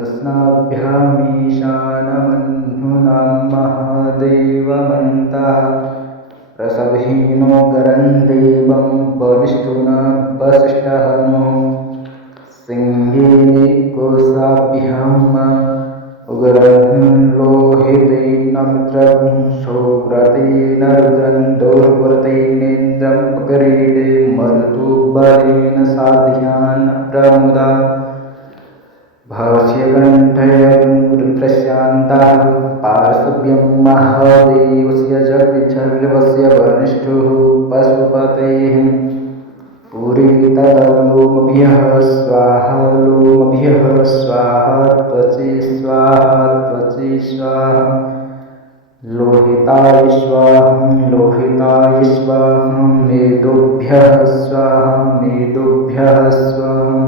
तस्नाभ्यामीशानमह्नुनां महादेवमन्तः प्रसवहीनो गरं देवं वनिष्ठुना वसिष्ठः नो सिंहेन कोशाभ्याम् उग्रं लोहितेन मित्रं सुव्रतेन रुद्रं दुर्व्रतेनेन्द्रं पकरीते मरुतुबलेन साध्यान् प्रमुदा भाष्यकण्ठयं रुद्रस्यान्तः पार्श्व्यं महादेवस्य जगच्छर्वस्य वनिष्ठुः पशुपतेः पुरीतलोमभ्यः स्वाहा लोमभ्यः स्वाहा त्वचि स्वाहा त्वचि स्वाहा लोहिताय स्वाहा लोहिताय स्वाहा मेदुभ्यः स्वाहा मेदुभ्यः स्वाहा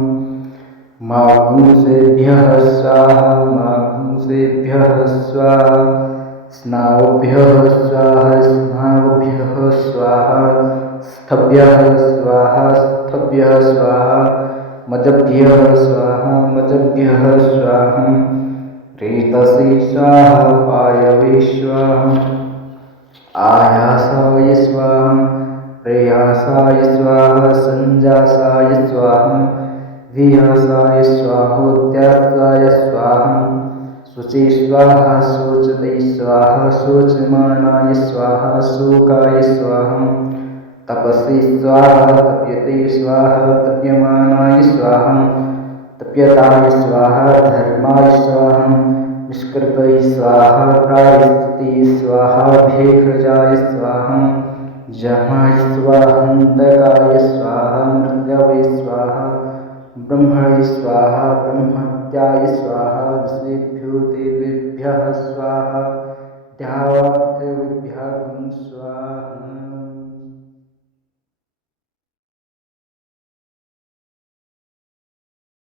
मागुंसेभ्यः स्वाहा मागुंसेभ्यः स्वाहा स्नायुभ्यः स्वाहा स्नायुभ्यः स्वाहा स्थभ्यः स्वाहा स्थभ्यः स्वाहा मजभ्यः स्वाहा मजभ्यः स्वाहा रेतसे स्वाहा वायवे स्वाहा आयासाय स्वाहा प्रयासाय स्वाहा संजासाय स्वाहा विहासाय स्वाहोत्यासाय स्वाहा शुचि स्वाहा शोचते स्वाहा शोचमानाय स्वाहा शोकाय स्वाहा तपसि स्वाहा तप्यते स्वाहा तप्यमानाय स्वाहा तप्यताय स्वाहा धर्माय स्वाहा निष्कृतये स्वाहा प्रायश्चित्ते स्वाहा भेषजाय स्वाहा जमाय स्वाहा अंतकाय स्वाहा मृत्यवे स्वाहा ब्रह्मणे स्वाहा ब्रह्मत्याय स्वाहा विश्वेभ्यो देवेभ्यः स्वाहा देवादिदेवेभ्यः स्वाहा।